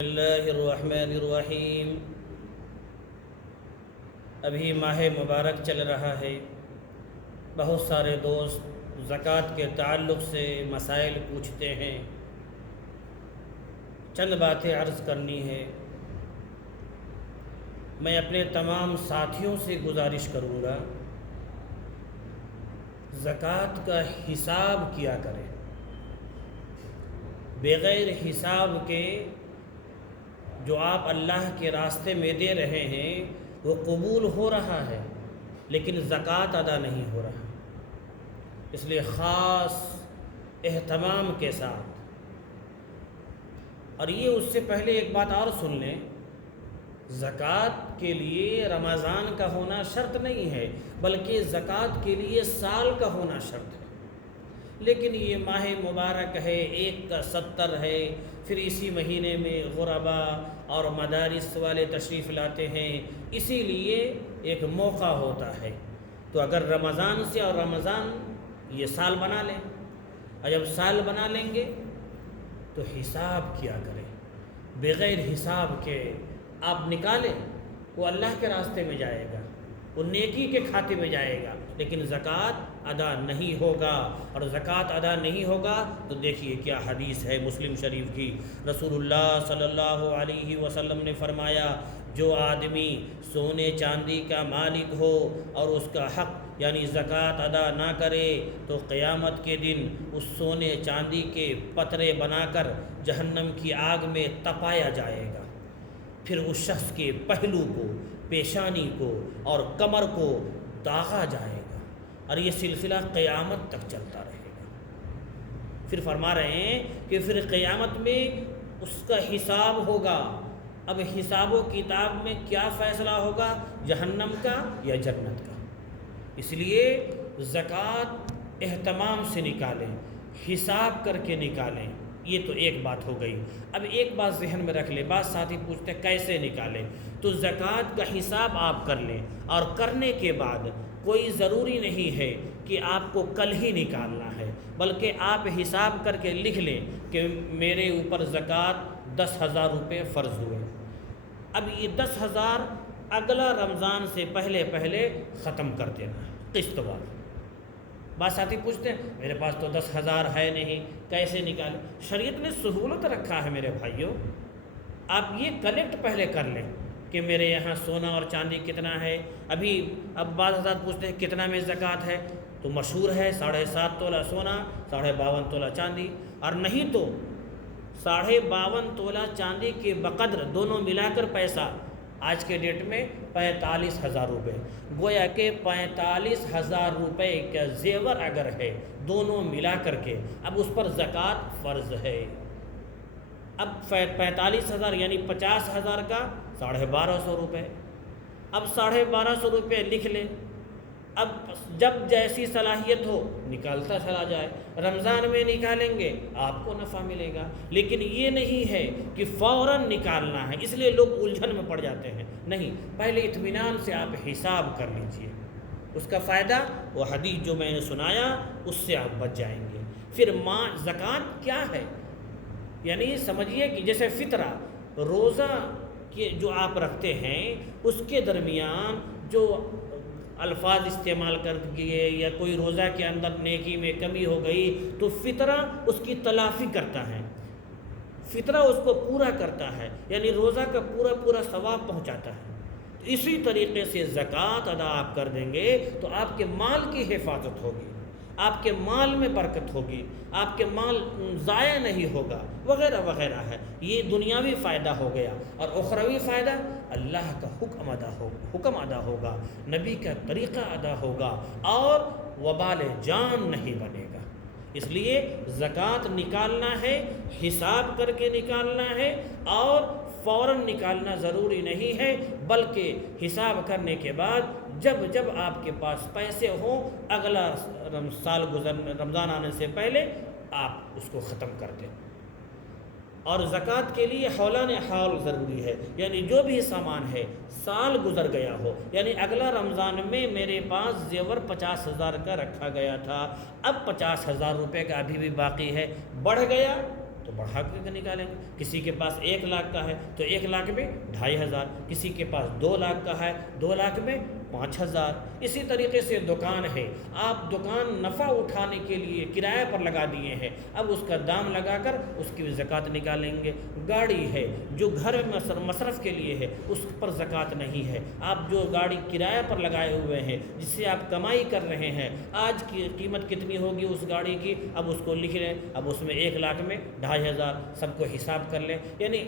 اللہ الرحمن الرحیم۔ ابھی ماہ مبارک چل رہا ہے، بہت سارے دوست زکوٰۃ کے تعلق سے مسائل پوچھتے ہیں۔ چند باتیں عرض کرنی ہے۔ میں اپنے تمام ساتھیوں سے گزارش کروں گا، زکوٰۃ کا حساب کیا کریں۔ بغیر حساب کے جو آپ اللہ کے راستے میں دے رہے ہیں وہ قبول ہو رہا ہے، لیکن زکوٰۃ ادا نہیں ہو رہا۔ اس لیے خاص اہتمام کے ساتھ، اور یہ اس سے پہلے ایک بات اور سن لیں، زکوٰۃ کے لیے رمضان کا ہونا شرط نہیں ہے، بلکہ زکوٰۃ کے لیے سال کا ہونا شرط ہے۔ لیکن یہ ماہ مبارک ہے، 1 کا 70 ہے، پھر اسی مہینے میں غربا اور مدارس والے تشریف لاتے ہیں، اسی لیے ایک موقع ہوتا ہے۔ تو اگر رمضان سے اور رمضان یہ سال بنا لیں، اور جب سال بنا لیں گے تو حساب کیا کریں۔ بغیر حساب کے آپ نکالیں، وہ اللہ کے راستے میں جائے گا، وہ نیکی کے کھاتے میں جائے گا، لیکن زکوٰۃ ادا نہیں ہوگا۔ اور زکوٰۃ ادا نہیں ہوگا تو دیکھیے کیا حدیث ہے مسلم شریف کی۔ رسول اللہ صلی اللہ علیہ وسلم نے فرمایا، جو آدمی سونے چاندی کا مالک ہو اور اس کا حق یعنی زکوٰۃ ادا نہ کرے تو قیامت کے دن اس سونے چاندی کے پترے بنا کر جہنم کی آگ میں تپایا جائے گا۔ پھر اس شخص کے پہلو کو، پیشانی کو اور کمر کو داغا جائے گا، اور یہ سلسلہ قیامت تک چلتا رہے گا۔ پھر فرما رہے ہیں کہ پھر قیامت میں اس کا حساب ہوگا۔ اب حساب و کتاب میں کیا فیصلہ ہوگا، جہنم کا یا جنت کا؟ اس لیے زکوٰۃ اہتمام سے نکالیں، حساب کر کے نکالیں۔ یہ تو ایک بات ہو گئی۔ اب ایک بات ذہن میں رکھ لیں، بعض ساتھی پوچھتے ہیں کیسے نکالیں؟ تو زکوٰۃ کا حساب آپ کر لیں، اور کرنے کے بعد کوئی ضروری نہیں ہے کہ آپ کو کل ہی نکالنا ہے، بلکہ آپ حساب کر کے لکھ لیں کہ میرے اوپر زکوٰۃ 10,000 روپے فرض ہوئے۔ اب یہ 10,000 اگلا رمضان سے پہلے ختم کر دینا ہے، قسط وار۔ بعض ساتھی پوچھتے ہیں میرے پاس تو 10,000 ہے نہیں، کیسے نکالیں؟ شریعت نے سہولت رکھا ہے میرے بھائیوں، آپ یہ کلیکٹ پہلے کر لیں کہ میرے یہاں سونا اور چاندی کتنا ہے۔ اب بعض حضرات پوچھتے ہیں کتنا میں زکوٰۃ ہے، تو مشہور ہے 7.5 تولہ سونا، 52.5 تولہ چاندی، اور نہیں تو 52.5 تولہ چاندی کے بقدر دونوں ملا کر پیسہ آج کے ڈیٹ میں 45,000 روپے، گویا کہ 45,000 روپے کا زیور اگر ہے دونوں ملا کر کے، اب اس پر زکوٰۃ فرض ہے۔ اب 45,000 یعنی 50,000 کا 1,250 روپے، اب 1,250 روپے لکھ لیں۔ اب جب جیسی صلاحیت ہو نکالتا چلا جائے، رمضان میں نکالیں گے آپ کو نفع ملے گا، لیکن یہ نہیں ہے کہ فوراً نکالنا ہے، اس لیے لوگ الجھن میں پڑ جاتے ہیں۔ نہیں، پہلے اطمینان سے آپ حساب کر لیجئے، اس کا فائدہ وہ حدیث جو میں نے سنایا اس سے آپ بچ جائیں گے۔ پھر زکوٰۃ کیا ہے؟ یعنی سمجھیے کہ جیسے فطرہ، روزہ کے جو آپ رکھتے ہیں اس کے درمیان جو الفاظ استعمال کر دیے یا کوئی روزہ کے اندر نیکی میں کمی ہو گئی تو فطرہ اس کی تلافی کرتا ہے، فطرہ اس کو پورا کرتا ہے، یعنی روزہ کا پورا ثواب پہنچاتا ہے۔ تو اسی طریقے سے زکوٰۃ ادا آپ کر دیں گے تو آپ کے مال کی حفاظت ہوگی، آپ کے مال میں برکت ہوگی، آپ کے مال ضائع نہیں ہوگا، وغیرہ وغیرہ ہے۔ یہ دنیاوی فائدہ ہو گیا، اور اخروی فائدہ اللہ کا حکم ادا ہوگا، نبی کا طریقہ ادا ہوگا، اور وبال جان نہیں بنے گا۔ اس لیے زکوٰۃ نکالنا ہے، حساب کر کے نکالنا ہے، اور فوراً نکالنا ضروری نہیں ہے، بلکہ حساب کرنے کے بعد جب آپ کے پاس پیسے ہوں، اگلا سال رمضان آنے سے پہلے آپ اس کو ختم کر دیں۔ اور زکوٰۃ کے لیے حولان حول ضروری ہے، یعنی جو بھی سامان ہے سال گزر گیا ہو، یعنی اگلا رمضان میں میرے پاس زیور 50,000 کا رکھا گیا تھا، اب 50,000 روپے کا ابھی بھی باقی ہے، بڑھ گیا تو بڑھا کے نکالیں گے. کسی کے پاس 1 لاکھ کا ہے تو 1 لاکھ میں 2,500. کسی کے پاس 2 لاکھ کا ہے 2 لاکھ میں 5,000. اسی طریقے سے دکان ہے، آپ دکان نفع اٹھانے کے لیے کرایہ پر لگا دیے ہیں، اب اس کا دام لگا کر اس کی بھی زکوٰۃ نکالیں گے. گاڑی ہے جو گھر میں مصرف کے لیے ہے، اس پر زکوٰۃ نہیں ہے. آپ جو گاڑی کرایہ پر لگائے ہوئے ہیں، جس سے آپ کمائی کر رہے ہیں، آج کی قیمت کتنی ہوگی اس گاڑی کی، اب اس کو لکھ لیں. اب اس میں 1 لاکھ میں 2,500 سب کو حساب کر لیں. یعنی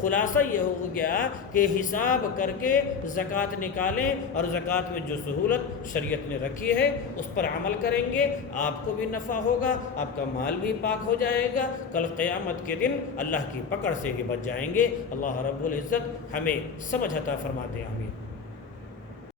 خلاصہ یہ ہو گیا کہ حساب کر کے زکوٰۃ نکالیں، اور زکوٰۃ میں جو سہولت شریعت نے رکھی ہے اس پر عمل کریں گے. آپ کو بھی نفع ہوگا، آپ کا مال بھی پاک ہو جائے گا. کل قیامت کے دن اللہ کی پکڑ سے بھی بچ جائیں گے. اللہ رب العزت ہمیں سمجھ عطا فرما دے. آمین.